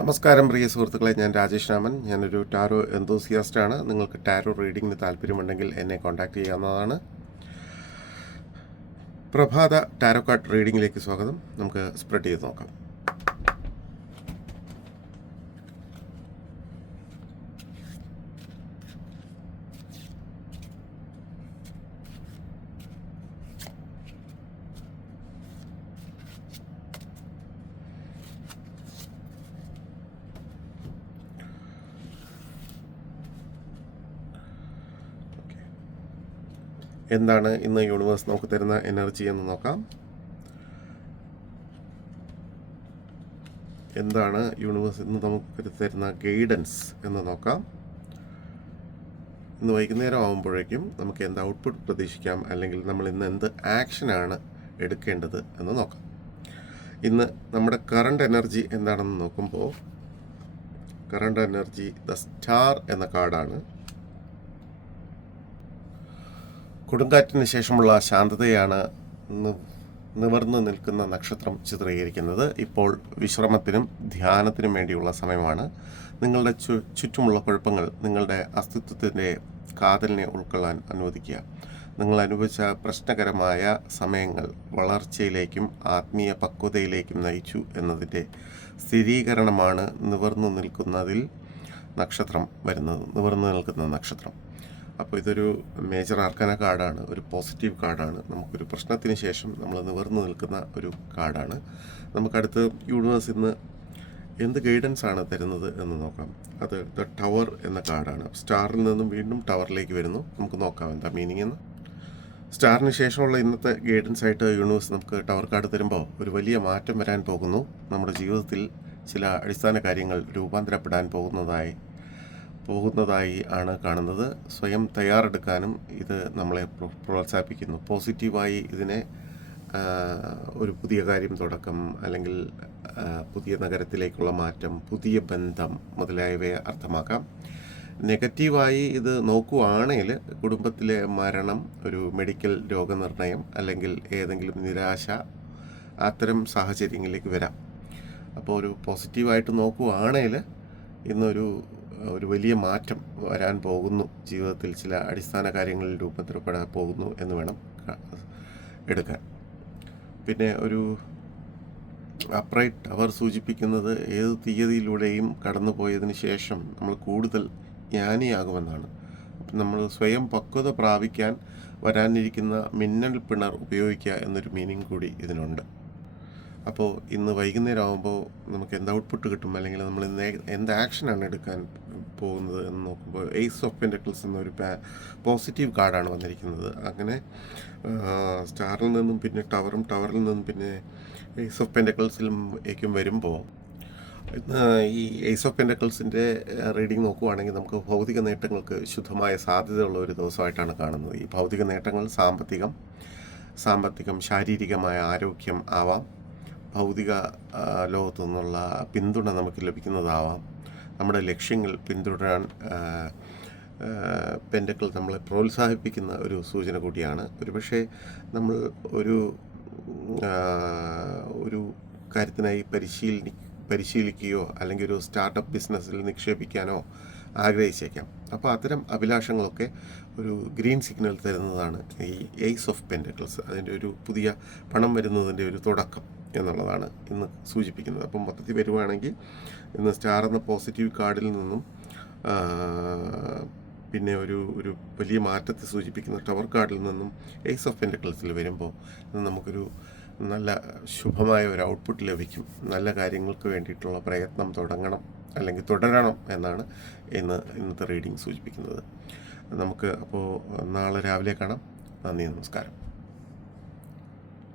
നമസ്കാരം പ്രിയ സുഹൃത്തുക്കളെ, ഞാൻ രാജേഷ് രാമൻ. ഞാനൊരു ടാരോ എന്തൂസിയാസ്റ്റാണ്. നിങ്ങൾക്ക് ടാരോ റീഡിങ്ങിന് താല്പര്യമുണ്ടെങ്കിൽ എന്നെ കോൺടാക്റ്റ് ചെയ്യാവുന്നതാണ്. പ്രഭാത ടാരോ കാർഡ് റീഡിങ്ങിലേക്ക് സ്വാഗതം. നമുക്ക് സ്പ്രെഡ് ചെയ്ത് നോക്കാം. എന്താണ് ഇന്ന് യൂണിവേഴ്സ് നമുക്ക് തരുന്ന എനർജി എന്ന് നോക്കാം. എന്താണ് യൂണിവേഴ്സ് ഇന്ന് നമുക്ക് തരുന്ന ഗൈഡൻസ് എന്ന് നോക്കാം. ഇന്ന് വൈകുന്നേരം ആകുമ്പോഴേക്കും നമുക്ക് എന്ത് ഔട്ട്പുട്ട് പ്രതീക്ഷിക്കാം, അല്ലെങ്കിൽ നമ്മൾ ഇന്ന് എന്ത് ആക്ഷനാണ് എടുക്കേണ്ടത് എന്ന് നോക്കാം. ഇന്ന് നമ്മുടെ കറണ്ട് എനർജി എന്താണെന്ന് നോക്കുമ്പോൾ കറണ്ട് എനർജി ദ സ്റ്റാർ എന്ന കാർഡാണ്. കൊടുങ്കാറ്റിന് ശേഷമുള്ള ശാന്തതയാണ് നിവർന്നു നിൽക്കുന്ന നക്ഷത്രം ചിത്രീകരിക്കുന്നത്. ഇപ്പോൾ വിശ്രമത്തിനും ധ്യാനത്തിനും വേണ്ടിയുള്ള സമയമാണ്. നിങ്ങളുടെ ചുറ്റുമുള്ള കുഴപ്പങ്ങൾ നിങ്ങളുടെ അസ്തിത്വത്തിൻ്റെ കാതലിനെ ഉൾക്കൊള്ളാൻ അനുവദിക്കുക. നിങ്ങൾ അനുഭവിച്ച പ്രശ്നകരമായ സമയങ്ങൾ വളർച്ചയിലേക്കും ആത്മീയ പക്വതയിലേക്കും നയിച്ചു എന്നതിൻ്റെ സ്ഥിരീകരണമാണ് നിവർന്നു നിൽക്കുന്ന നക്ഷത്രം. അപ്പോൾ ഇതൊരു മേജർ ആർക്കാന കാർഡാണ്, ഒരു പോസിറ്റീവ് കാർഡാണ്. നമുക്കൊരു പ്രശ്നത്തിന് ശേഷം നമ്മൾ നിവർന്നു നിൽക്കുന്ന ഒരു കാർഡാണ്. നമുക്കടുത്ത് യൂണിവേഴ്സ് ഇന്ന് എന്ത് ഗൈഡൻസ് ആണ് തരുന്നത് എന്ന് നോക്കാം. അത് ദ ടവർ എന്ന കാർഡാണ്. സ്റ്റാറിൽ നിന്നും വീണ്ടും ടവറിലേക്ക് വരുന്നു. നമുക്ക് നോക്കാം എന്താ മീനിങ് എന്ന്. സ്റ്റാറിന് ശേഷമുള്ള ഇന്നത്തെ ഗൈഡൻസ് ആയിട്ട് യൂണിവേഴ്സ് നമുക്ക് ടവർ കാർഡ് തരുമ്പോൾ ഒരു വലിയ മാറ്റം വരാൻ പോകുന്നു. നമ്മുടെ ജീവിതത്തിൽ ചില അടിസ്ഥാന കാര്യങ്ങൾ രൂപാന്തരപ്പെടാൻ പോകുന്നതായി ആണ് കാണുന്നത്. സ്വയം തയ്യാറെടുക്കാനും ഇത് നമ്മളെ പ്രോത്സാഹിപ്പിക്കുന്നു. പോസിറ്റീവായി ഇതിനെ ഒരു പുതിയ കാര്യം തുടക്കം, അല്ലെങ്കിൽ പുതിയ നഗരത്തിലേക്കുള്ള മാറ്റം, പുതിയ ബന്ധം മുതലായവയെ അർത്ഥമാക്കാം. നെഗറ്റീവായി ഇത് നോക്കുകയാണെങ്കിൽ കുടുംബത്തിലെ മരണം, ഒരു മെഡിക്കൽ രോഗനിർണയം, അല്ലെങ്കിൽ ഏതെങ്കിലും നിരാശ, അത്തരം സാഹചര്യങ്ങളിലേക്ക് വരാം. അപ്പോൾ ഒരു പോസിറ്റീവായിട്ട് നോക്കുകയാണെങ്കിൽ ഇന്നൊരു വലിയ മാറ്റം വരാൻ പോകുന്നു. ജീവിതത്തിൽ ചില അടിസ്ഥാന കാര്യങ്ങളിൽ രൂപാന്തരപ്പെടാൻ പോകുന്നു എന്ന് വേണം എടുക്കാൻ. പിന്നെ ഒരു അപ്രൈറ്റ് ടവർ സൂചിപ്പിക്കുന്നത് ഏത് തീയതിയിലൂടെയും കടന്നു പോയതിന് ശേഷം നമ്മൾ കൂടുതൽ ജ്ഞാനിയാകുമെന്നാണ്. നമ്മൾ സ്വയം പക്വത പ്രാപിക്കാൻ വരാനിരിക്കുന്ന മിന്നൽ പിണർ ഉപയോഗിക്കുക എന്നൊരു മീനിങ് കൂടി ഇതിനുണ്ട്. അപ്പോൾ ഇന്ന് വൈകുന്നേരം ആകുമ്പോൾ നമുക്ക് എന്ത് ഔട്ട്പുട്ട് കിട്ടും, അല്ലെങ്കിൽ നമ്മൾ ഇന്ന് എന്ത് ആക്ഷനാണ് എടുക്കാൻ പോകുന്നത് എന്ന് നോക്കുമ്പോൾ എയ്സ് ഓഫ് പെൻറ്റക്കിൾസ് എന്നൊരു പോസിറ്റീവ് കാർഡാണ് വന്നിരിക്കുന്നത്. അങ്ങനെ സ്റ്റാറിൽ നിന്നും പിന്നെ ടവറിൽ നിന്നും പിന്നെ എയ്സ് ഓഫ് പെൻറ്റക്കിൾസിലേക്കും വരുമ്പോൾ ഈ എയ്സ് ഓഫ് പെൻറ്റക്കിൾസിൻ്റെ റീഡിങ് നോക്കുവാണെങ്കിൽ നമുക്ക് ഭൗതിക നേട്ടങ്ങൾക്ക് ശുദ്ധമായ സാധ്യതയുള്ള ഒരു ദിവസമായിട്ടാണ് കാണുന്നത്. ഈ ഭൗതിക നേട്ടങ്ങൾ സാമ്പത്തികം, ശാരീരികമായ ആരോഗ്യം ആവാം, ഭൗതിക ലോകത്തു നിന്നുള്ള പിന്തുണ നമുക്ക് ലഭിക്കുന്നതാവാം, നമ്മുടെ ലക്ഷ്യങ്ങൾ പിന്തുടരാൻ പെൻറ്റക്കിൾ നമ്മളെ പ്രോത്സാഹിപ്പിക്കുന്ന ഒരു സൂചന കൂടിയാണ്. ഒരുപക്ഷെ നമ്മൾ ഒരു കാര്യത്തിനായി പരിശീലിക്കുകയോ അല്ലെങ്കിൽ ഒരു സ്റ്റാർട്ടപ്പ് ബിസിനസ്സിൽ നിക്ഷേപിക്കാനോ ആഗ്രഹിച്ചേക്കാം. അപ്പോൾ അത്തരം അഭിലാഷങ്ങളൊക്കെ ഒരു ഗ്രീൻ സിഗ്നൽ തരുന്നതാണ് ഈ എയ്സ് ഓഫ് പെൻറ്റക്കിൾസ്. അതിൻ്റെ ഒരു പുതിയ പണം വരുന്നതിൻ്റെ ഒരു തുടക്കം എന്നുള്ളതാണ് ഇന്ന് സൂചിപ്പിക്കുന്നത്. അപ്പം മൊത്തത്തിൽ വരുവാണെങ്കിൽ ഇന്ന് സ്റ്റാർ എന്ന പോസിറ്റീവ് കാർഡിൽ നിന്നും പിന്നെ ഒരു വലിയ മാറ്റത്തെ സൂചിപ്പിക്കുന്ന ടവർ കാർഡിൽ നിന്നും എയ്സ് ഓഫ് പെൻറ്റക്കിൾസിൽ വരുമ്പോൾ നമുക്കൊരു നല്ല ശുഭമായ ഒരു ഔട്ട്പുട്ട് ലഭിക്കും. നല്ല കാര്യങ്ങൾക്ക് വേണ്ടിയിട്ടുള്ള പ്രയത്നം തുടരണം എന്നാണ് ഇന്നത്തെ റീഡിംഗ് സൂചിപ്പിക്കുന്നത്. നമുക്ക് അപ്പോൾ നാളെ രാവിലെ കാണാം. നന്ദി, നമസ്കാരം.